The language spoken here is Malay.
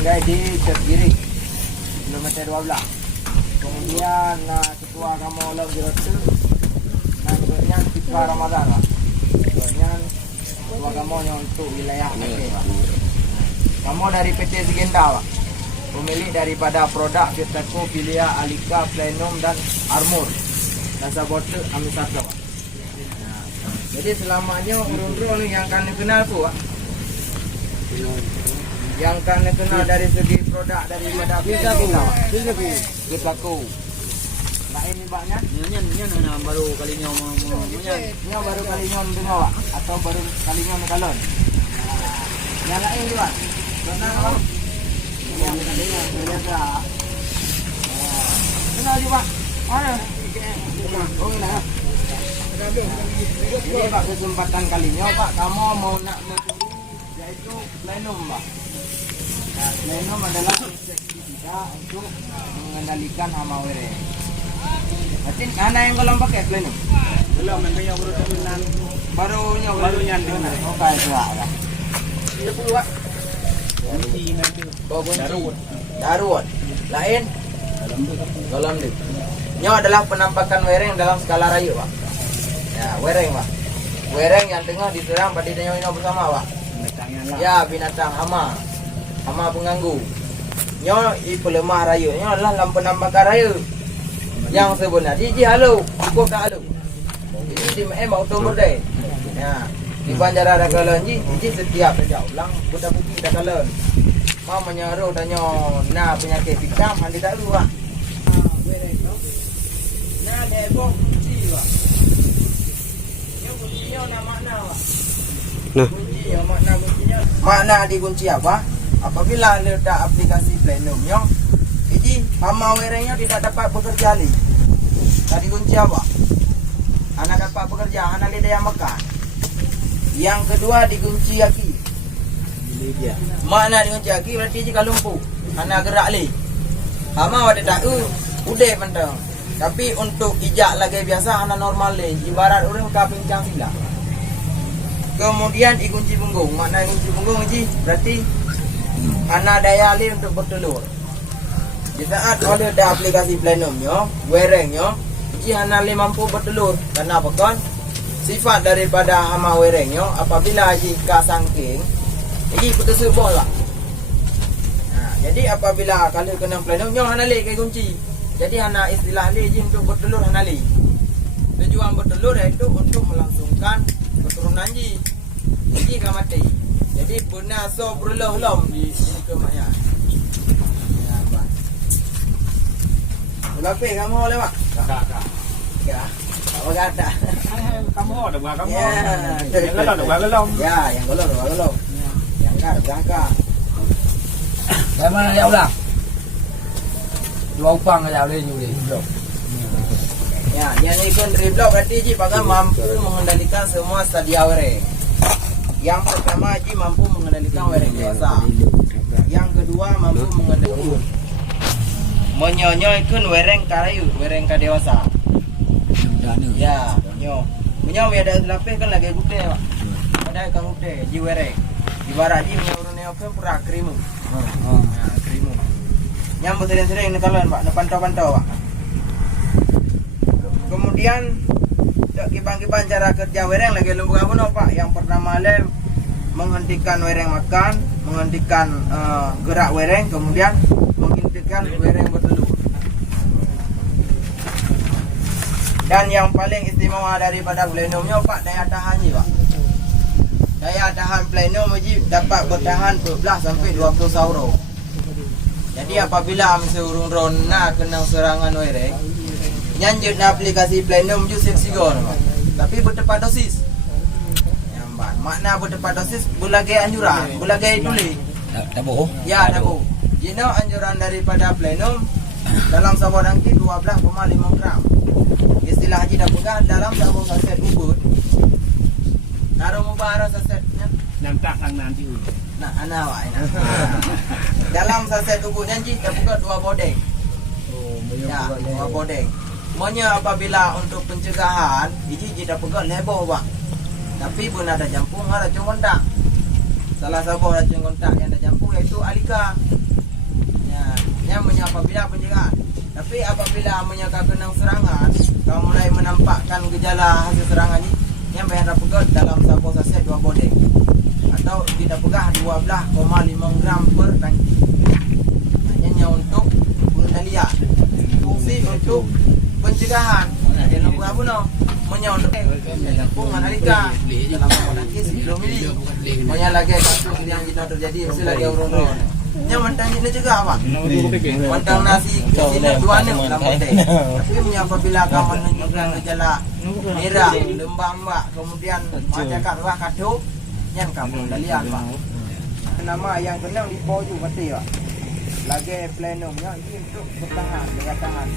tinggal di kiri kilometer 12. Kemudian ketua kamu Long Jerotu namanya Fitwa Ramadan Pak. Kemudian ketua kamu untuk wilayah Aceh Pak. Kamu dari PT Sigenda Pak, pemilik daripada produk Vitaco, Filia, Alika, Plenum dan Armor dan Sabote Amisata Pak. Jadi selamanya urun-urun yang kalian kenal tu Pak, yang kalian kenal dari segi produk daripada Vitaco. Nah ini Paknya, Nyan baru kalinya ini baru kalinya dengar Pak, atau baru kalinya kalon. Yang lain juga, kenal Pak? Yang kalinya biasa. Kenal juga Pak? Mana? Oh ini. Ini Pak kesempatan kalinya Pak, kamu mau nak mencuri yaitu plenum Pak. Nah, plenum adalah instruksi kita untuk mengendalikan hama wereng. Berarti anak yang belum pakai plenum? belum nantinya baru terminan Baru nyanting. Oh kayak itu Pak. itu Pak. Darut. Lain? Dalam ni. Ini adalah penampakan wereng dalam skala rayu Pak. Ya, wereng Pak. Wereng yang tengah diterang pada dinyo bersama Pak. Ya, binatang hama. Hama pengganggu. Nyo pelemah rayu. Nyo adalah dalam penampakan rayu. Yang sebenarnya ji halu, cukup tak halu. Jadi di auto berdai. Ya. Di bandara dah kalon ji setiap dah ulang buta bukti dah kalon. Mau menyeru tanya na penyakit pikam handi tak lu Pak. Wereng no. Nah, lebok kunci Pak. Kuncinya nak makna Pak. Nah. Kuncinya makna kuncinya. Makna dikunci apa? Apabila letak aplikasi Plenumnya, jadi hama werengnya tidak dapat bekerja lagi. Tadi kunci apa? Anak dapat bekerja, anak lidah yang makan. Yang kedua dikunci kaki. Makna dikunci kaki berarti jika lumpuh, anak gerak lagi. Hama ada tak udah mentang. Tapi untuk ijak lagi biasa anak normal le, ibarat orang ka pincang sila. Kemudian dikunci punggung. Makna kunci punggung ji berarti anak daya le untuk bertelur. Di saat oleh ada aplikasi Plenumnya, werengnya, ji anak le mampu bertelur. Karena apa kan? Sifat daripada hama werengnya apabila jika sangking, ji putus sebol lah. Nah, jadi apabila kalau kena Plenumnya anak le kai kunci. Jadi anak istilah li ji untuk bertelur anak li. Tujuan bertelur iaitu untuk melangsungkan keturunan ji. Ji kan mati. Jadi benar so berlah-lah di kemaknya. Ya, Pak. Lapis kamu oleh Pak? Kak. Ya. Apa kata? Kamu ada buah kamu. Ya. Yang gelap ada buah gelap. Ya, yang gelap. Yang kar berangka. Dari mana dia ulang? Dua upang aja boleh juga. Ya, yang ikut reblok berarti ji pakai mampu mengendalikan semua stadia wereng. Yang pertama ji mampu mengendalikan wereng dewasa. Yang kedua mampu mengendalikan menyonyoikeun wereng karayu, wereng ka dewasa. Ya, menyo ada lapis kan lagi gede Pak. Ada kan gede ji wereng. Ibarat ji menurunnya apa pura krimu. Nah, krimu. Yang sering-sering nekalan Pak, pantau-pantau Pak. Kemudian kibang-kibang cara kerja wereng lagi lumpuh apa Pak? Yang pertama lem menghentikan wereng makan, menghentikan gerak wereng, kemudian menghentikan wereng bertelur. Dan yang paling istimewa daripada Plenumnya Pak, daya tahannya Pak. Daya tahan Plenum dapat bertahan 12 sampai 20 sauro. Jadi apabila urung rona kena serangan wereng, nyanjut na aplikasi Plenum ju sigon Pak. Tapi bertepat dosis. Nyamban. Makna bertepat dosis bulagai anjuran, bulagai tuli. Tak bohong. Ya, tak bohong. Jino anjuran daripada Plenum dalam sabun dangki 12,5 gram. Istilah haji dah pegang dalam sabun saset ubud. Naruh mubara sasetnya. Nampak sang nanti. Nah, ana wak ina. Dalam saset ubud nyanji terbuka 2 bodeng. Ya, 2 bodeng. Semuanya apabila untuk pencegahan, biji tidak pegang lebo Pak. Tapi pun ada jampung ada cuma tak. salah satu racun kontak yang dah jampu iaitu Alika. Ya, yang apabila pencegahan. Tapi apabila amanya kena serangan, kau mulai menampakkan gejala hasil serangan ni, yang bayar pegat dalam satu saset 2 bodeng atau kita pegah 12,5 gram per tangki. Hanya untuk pengendalian. Fungsi untuk pencegahan. Dia nak buat apa no? Menyondok dengan Alika dalam tangki 10 mili. Banyak lagi kasus yang kita terjadi mesti lagi urun-urun. Yang mentang ini juga apa? Mentang nasi sini 2 ni dalam bodeng. Tapi apabila kau menunjukkan gejala merah, lembam, kemudian macam kat bawah katup, yang kamu pengendalian pak. Nama yang kena di bawah tu mati pak. Lagi plenumnya ini untuk bertahan, mengatahan.